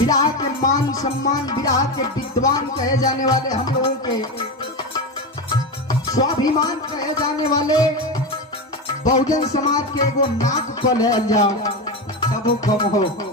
विराह के मान सम्मान, विराह के विद्वान कहे जाने वाले, हम लोगों के स्वाभिमान कहे जाने वाले बहुजन समाज के एगो नाक को ले जाओ तब कम हो।